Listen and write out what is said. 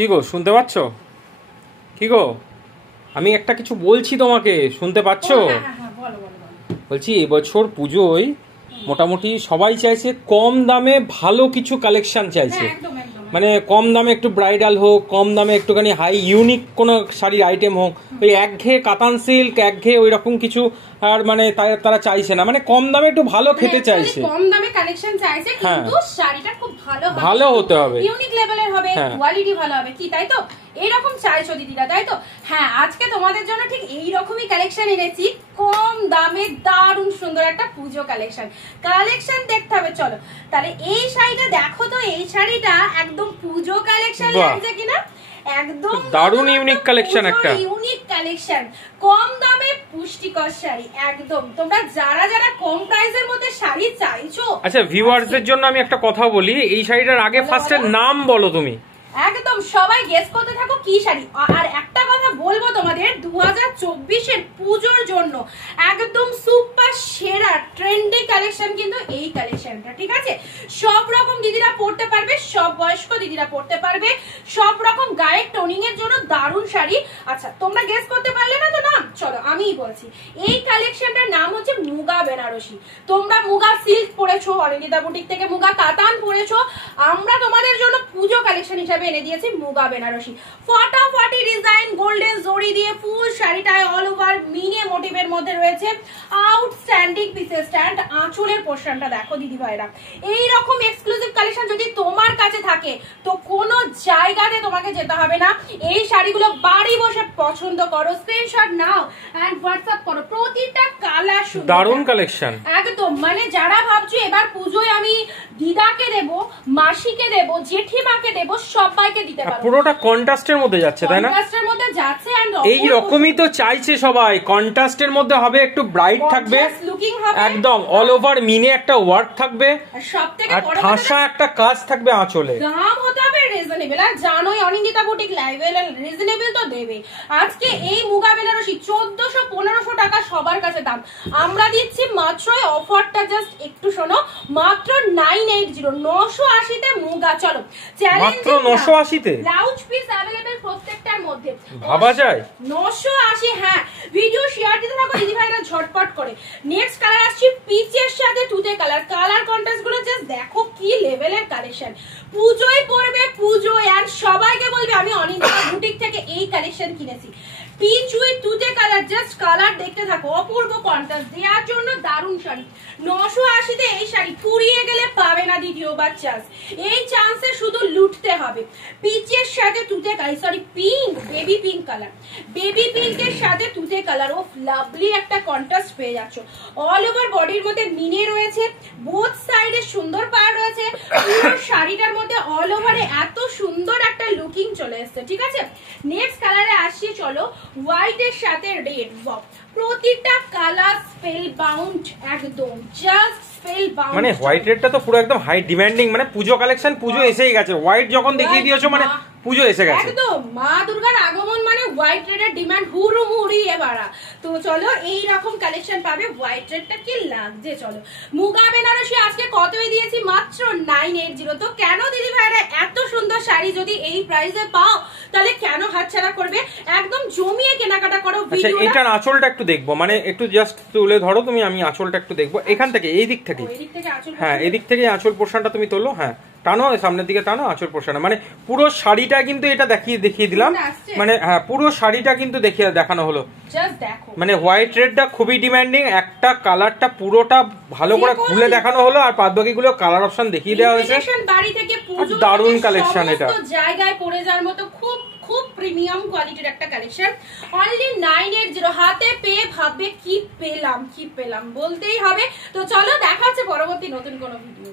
কি গো শুনতে পাচ্ছ? কি গো আমি একটা কিছু বলছি তোমাকে, শুনতে পাচ্ছ? বলছি এবছর পুজোয় মোটামুটি সবাই চাইছে কম দামে ভালো কিছু কালেকশন চাইছে, মানে কম দামে একটু ব্রাইডাল হোক, কম দামে একটুখানি হাই ইউনিক কোনো শাড়ির আইটেম হোক। ওই একঘেয়ে কাতান সিল্ক একঘেয়ে ওই রকম কিছু আর মানে তারা চাইছে না, মানে কম দামে একটু ভালো খেতে চাইছে, কম দামে কালেকশন চাইছে, কিন্তু শাড়িটা খুব ভালো হতে হবে, ইউনিক লেভেলের হবে, কোয়ালিটি ভালো হবে, কি তাই তো? এইরকম চাইছো দিদিরা, তাই তো? হ্যাঁ, আজকে তোমাদের জন্য ঠিক এইরকমই কালেকশন এনেছি, কম দামে দারুণ সুন্দর একটা পুজো কালেকশন দেখতে হবে। চলো তাহলে এই শাড়িটা দেখো তো, এই শাড়িটা একদম পুজো কালেকশন লাগছে কিনা, একদম দারুণ ইউনিক কালেকশন, একটা ইউনিক কালেকশন, কম দামে পুষ্টিকর শাড়ি একদম। তোমরা যারা যারা কম প্রাইসের মধ্যে শাড়ি চাইছো, আচ্ছা ভিউয়ার্সদের জন্য আমি একটা কথা বলি, এই শাড়িটার আগে ফার্স্টের নাম বলো তুমি। একদম সবাই গেস করতে থাকো কি শাড়ি। আর একটা কথা বলবো তোমাদের, 2024 পুজোর জন্য একদম সুপার সেরা ট্রেন্ডি কালেকশন কিন্তু এই কালেকশনটা, ঠিক আছে? সব রকম দিদিরা পড়তে পারবে, সব বয়স্ক দিদিরা পড়তে পারবে, সব রকম গায়ের টোনিং এর জন্য দারুণ শাড়ি। আচ্ছা তোমরা গেস করতে পারলে না তো নাম, চলো আমিই বলছি। এই কালেকশনটার নাম হচ্ছে মুগা বেনারসি। তোমরা মুগা সিল্ক পরেছো, অনিন্দিতা বুটিক থেকে মুগা কাতান পরেছো, আমরা তোমাদের জন্য পুজো কালেকশন হিসেবে এনে দিয়েছি মুগা বেনারসি। ফটাফটি ডিজাইন, গোল্ডেন জরি দিয়ে ফুল শাড়িটায় অল ওভার মিনে মোটিভের মধ্যে রয়েছে আউটস্ট্যান্ডিং পিসেস স্ট্যান্ড। আঁচলের পোরশনটা দেখো দিদি ভাইরা, এই রকম এক্সক্লুসিভ কালেকশন যদি তোমার কাছে থাকে তো কোনো জায়গাতে তোমাকে যেতে হবে না। এই শাড়িগুলো বাড়ি বসে পছন্দ করো, স্ক্রিনশট নাও এন্ড হোয়াটসঅ্যাপ করো। প্রতিটা কালার সুন্দর, দারুণ কালেকশন একদম। মানে যারা ভাবছো এবার পুজোয় আমি দিদাকে দেব, মাসিকে দেব, জেঠিমাকে দেব, সবাইকে দিতে পারবো। পুরোটা কন্ট্রাস্টের মধ্যে যাচ্ছে, তাই না? কন্ট্রাস্টের মধ্যে যাচ্ছে, এন্ড এই রকমই তো চাইছে সবাই, কন্ট্রাস্টের মধ্যে হবে, একটু ব্রাইট থাকবে, একদম অল ওভার মিনে একটা ওয়ার্ক থাকবে, আর সবথেকে আর বড় ঠাসা একটা কাজ থাকবে আঁচলে। দাম হতে হবে রিজনেবল, আর জানোই অনিন্দিতা বুটিক লাইভেল রিজনেবল তো দেবে। আজকে এই মুগা বেনারসি 1400-1500 টাকা সবার কাছে দাম, আমরা দিচ্ছি মাত্র অফারটা, জাস্ট একটু শোনো, মাত্র 980 980 তে মুগা। চলো মাত্র 980 তে ব্লাউজ পিস अवेलेबल প্রত্যেকটার মধ্যে, ভাবা যায় 980। হ্যাঁ, ভিডিও শেয়ার দিতে থাকো দিদি ভাইরা ঝটপট করে। নেক্সট কালার আসছে পিচের সাথে তুতে কালার, কালার কন্ট্রাস্ট গুলো জাস্ট দেখো কি লেভেলের কালেকশন। পুজোয় পড়বে, পুজোয় আর সবাইকে বলবে আমি অনিন্দিতা বুটিক থেকে এই কালেকশন কিনেছি। পিচ উইথ তুতে কালার, জাস্ট কালার দেখতে থাকো, অপূর্ব কন্ট্রাস্ট দেওয়ার জন্য দারুণ শাড়ি। 980 তে এই শাড়ি ফুরিয়ে গেলে পাবে না দ্বিতীয়বার চান্স, এই চান্সে শুধু লুটতে হবে। পিচের সাথে তুতে colour, sorry pink, baby pink colour, baby পিঙ্কের সাথে তুতে কালার, ও লাভলি একটা কন্ট্রাস্ট পেয়ে যাচ্ছ। অল ওভার বডির মধ্যে মিনে রয়েছে, বোথ সাইডে সুন্দর পাড় রয়েছে, পুরো শাড়িটার মধ্যে অল ওভারে এত সুন্দর একটা লুকিং চলে এসছে, ঠিক আছে? নেক্সট কালারে আসছি, চলো হোয়াইট এর সাথে রেড। প্রতিটা কালার স্পেল বাউন্ড, একদম জাস্ট স্পেল বাউন্ড। মানে হোয়াইট রেডটা তো পুরো একদম হাই ডিমান্ডিং, মানে পুজো কালেকশন, পুজো এসেই গেছে, হোয়াইট যখন দেখিয়ে দিয়েছো মানে পুজো এসে গেছে একদম। মা দুর্গার আগমন মানে হোয়াইট রেডের ডিমান্ড হুড়ুহুড়িয়ে বাড়া। তো চলো এই রকম কালেকশন পাবে। হোয়াইট রেডটা কি লাগছে, চলো মুগা বেনারসি আজকে কতই দিয়েছি, মাত্র 980। তো কেন দিদি ভাইরা এত সুন্দর শাড়ি যদি এই প্রাইসে পাও তাহলে কেন হাতছাড়া করবে? একদম জমিয়ে কেনাকাটা করো। আচ্ছা এটার আঁচলটা একটু দেখবো, মানে একটু জাস্ট তুলে ধরো তুমি, আমি আঁচলটা একটু দেখবো এখান থেকে, এই দিক থেকে। হ্যাঁ এদিক থেকে আঁচল পোর্শনটা তুমি তোলো, হ্যাঁ টানো সামনের দিকে, টানো আঁচল পোর্শন। মানে পুরো শাড়িটা কিন্তু এটা দেখিয়ে দিলাম, মানে হ্যাঁ পুরো শাড়িটা কিন্তু দেখানো হলো। মানে হোয়াইট রেডটা খুবই ডিমান্ডিং, একটা কালারটা পুরোটা ভালো করে খুলে দেখানো হলো, আর বাদবাকি গুলো কালার অপশন দেখিয়ে দেওয়া হয়েছে। দারুণ কালেকশন, এটা জায়গায় পড়ে যাওয়ার মতো খুব খুব প্রিমিয়াম কোয়ালিটির একটা কালেকশন। অনলি 980, হাতে পেয়ে ভাববে কি পেলাম বলতেই হবে। তো চলো দেখা হচ্ছে পরবর্তী নতুন কোনো ভিডিও।